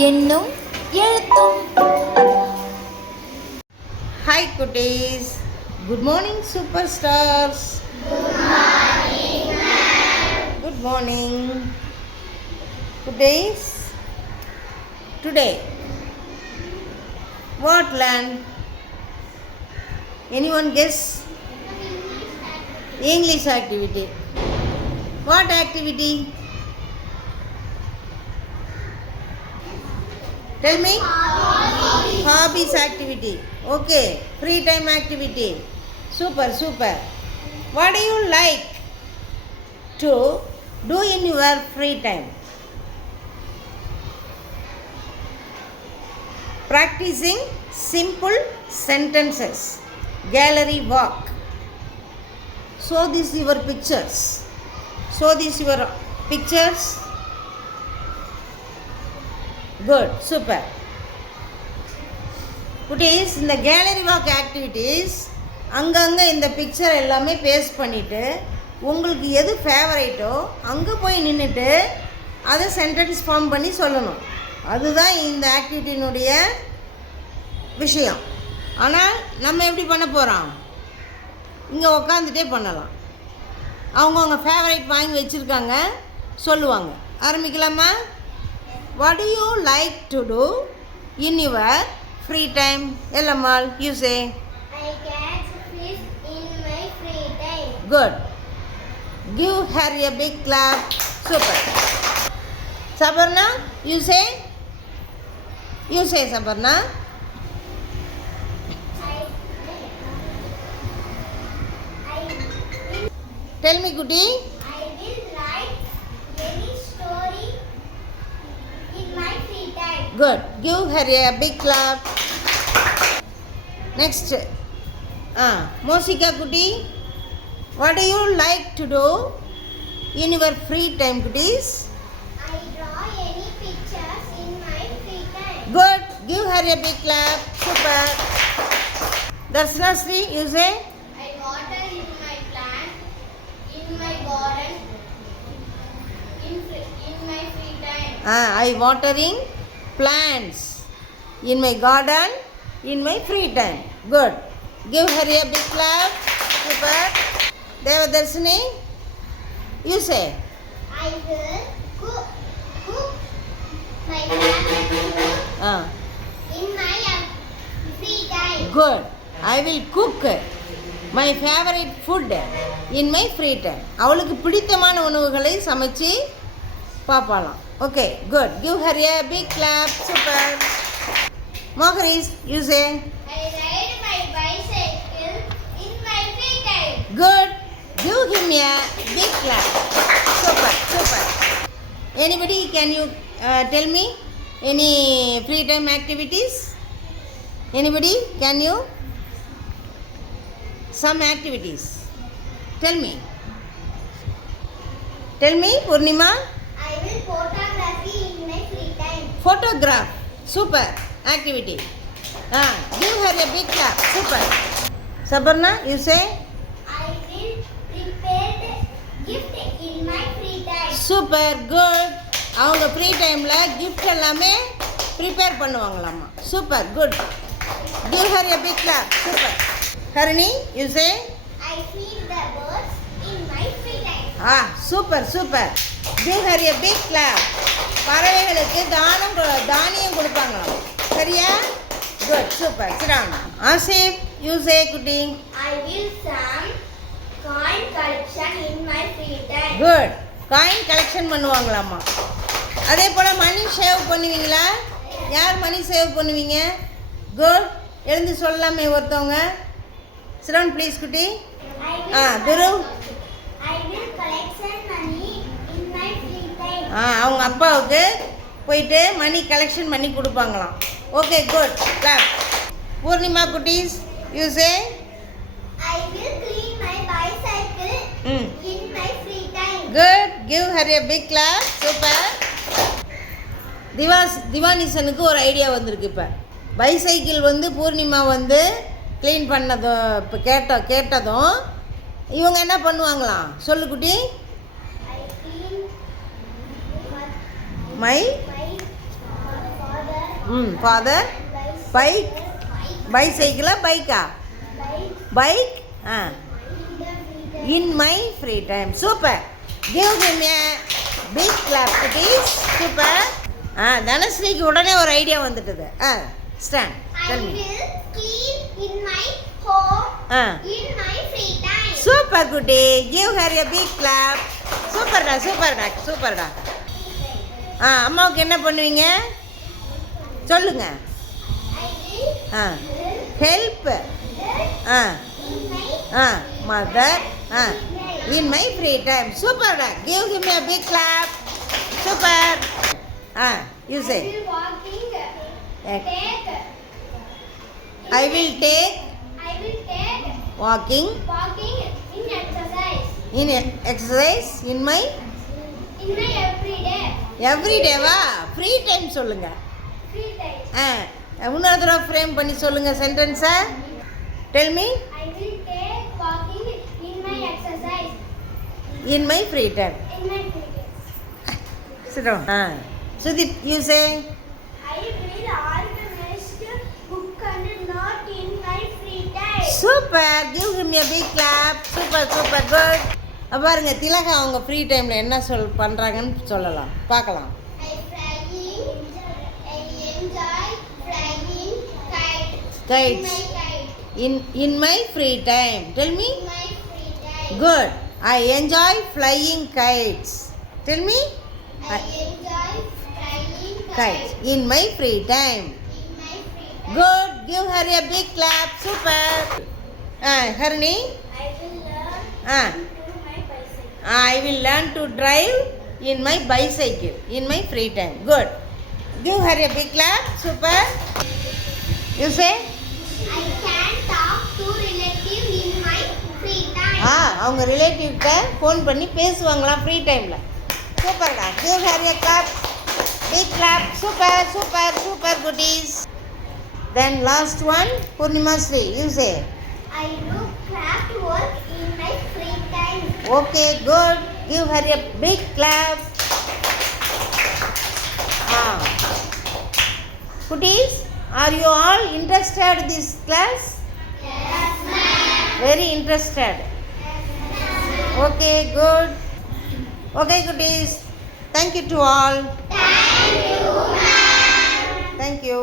எண்ணும் எழுத்தும். Hi cuties. Good morning superstars. Good morning, ma'am. Good morning. Cuties. Today what learn? Anyone guess? English activity. What activity? Tell me. Hobbies activity. Okay. Free time activity. Super. What do you like to do in your free time? Practicing simple sentences. Gallery walk. Show this your pictures. Good, super. Cuties, இந்த gallery walk activities அங்கங்கே இந்த பிக்சர் எல்லாமே பேஸ்ட் பண்ணிவிட்டு உங்களுக்கு எது ஃபேவரைட்டோ அங்கே போய் நின்றுட்டு அதை சென்டென்ஸ் ஃபார்ம் பண்ணி சொல்லணும். அதுதான் இந்த ஆக்டிவிட்டியினுடைய விஷயம். ஆனால் நம்ம எப்படி பண்ண போகிறோம்? இங்கே உக்காந்துட்டே பண்ணலாம். அவங்கவுங்க ஃபேவரைட் வாங்கி வச்சுருக்காங்க, சொல்லுவாங்க. ஆரம்பிக்கலாமா? What do you like to do in your free time? Ellamal, you say. I catch fish in my free time. Good. Give her a big clap. Super. Sabarna, you say. You say, Sabarna. Tell me, Goody. I will write any story in my free time. Good. Give her a big clap. Next. Mosika Goody. What do you like to do in your free time, Goodies? I draw any pictures in my free time. Good. Give her a big clap. Super. Darshana Sri, you say. I water in my plant in my garden in my free time. I watering plants in my garden in my free time. Good. Give her a big clap. Super. Devadarshini, you say. I will cook my favorite food in my free time. Good. I will cook my favorite food in my free time. அவளுக்கு பிடித்தமான உணவுகளை சமைச்சு பாப்பாலாம். Okay, good. Give her a big clap. Super. Moharis, you say. I ride my bicycle in my free time. Good. Give him a big clap. Super. Anybody, can you tell me any free time activities? Anybody, can you? Some activities. Tell me, Purnima. I will photography in my free time. Photograph. Super activity. Give her a big clap. Super. Sabarna, you say. I will prepare the gift in my free time. Super, good. அவங்க free டைமில் gift எல்லாமே prepare பண்ணுவாங்களாம்மா. Super, good. Give her a big clap. Super. Harini, you say. I feed the birds in my free time. Super. Give her a big clap. பறவைகளுக்கு தானியம் கொடுப்பாங்களாம். சரியா? Good, super. சிராமா. Asif, you say குட்டி. I will some coin collection in my free time. Good. Coin collection பண்ணுவாங்களாம்மா. அதே போல் money save பண்ணுவீங்களா? யார் மணி சேவ் பண்ணுவீங்க? குட். எழுந்து சொல்லலாமே ஒருத்தவங்க. சிரவன் ப்ளீஸ் குட்டி. துரு. I will collection money in my free time. அவங்க அப்பாவுக்கு போயிட்டு மணி கலெக்ஷன் பண்ணி கொடுப்பாங்களாம். Okay, good. கிளாப். பூர்ணிமா குட்டீஸ், you say. I will clean my bicycle in my free time. Good. Give her a big clap. Super. திவானிசனுக்கு ஒரு ஐடியா வந்திருக்கு. இப்போ பைசைக்கிள் பூர்ணிமா க்ளீன் பண்ணதும் இப்போ கேட்டதும் இவங்க என்ன பண்ணுவாங்களாம்? சொல்லு குட்டி. I clean my father bike பைசைக்கிளா பைக்கா bike in my free time. Super. Give him a big clap, please. Super. தனஸ்ரீக்கு உடனே ஒரு ஐடியா வந்துட்டது. Stand. Tell me. I will clean in my home in my free time. Super goody. Give her a big clap. Superடா சூப்பர்டா சூப்பர்டா. அம்மாவுக்கு என்ன பண்ணுவீங்க சொல்லுங்க. I will help. Mother. In my free time. Super. Give him a big clap. Super. You say. I will walking. I will take walking in exercise. In exercise in my every day. வா free time சொல்லுங்க. Free time. இன்னொரு தடவை frame பண்ணி சொல்லுங்க சென்டென்ஸை. Tell me. I will take walking in my exercise. In my free time. In my free time. Sit down. Sudip, you say. I will organize book and note in my free time. Super. Give him a big clap. Super, super, good. பாருங்க திலகா அவங்க free டைமில் என்ன பண்ணுறாங்கன்னு சொல்லலாம் பார்க்கலாம். I enjoy flying Kites. In my free time. Tell me. In my free time. Good. I enjoy flying kites. Tell me. I enjoy flying Kites. In my free time. in my free time. Good. Give her a big clap. Super. Harni. I will learn to my bicycle. I will learn to drive in my bicycle in my free time. Good. Give her a big clap. Super. You say. I can talk to relatives in my free time. அவங்க ரிலேட்டிவ்கிட்ட ஃபோன் பண்ணி பேசுவாங்களாம் ஃப்ரீ டைமில். சூப்பர்டா. Give her a clap. Big clap. Super, super, super goodies. Then last one, Purnima Sri. You say. I do craft work in my free time. Okay, good. Give her a big clap. Goodies, are you all interested in this class? Yes, ma'am. Very interested. Okay, good. Okay, goodies. Thank you to all. Thank you, ma'am. Thank you.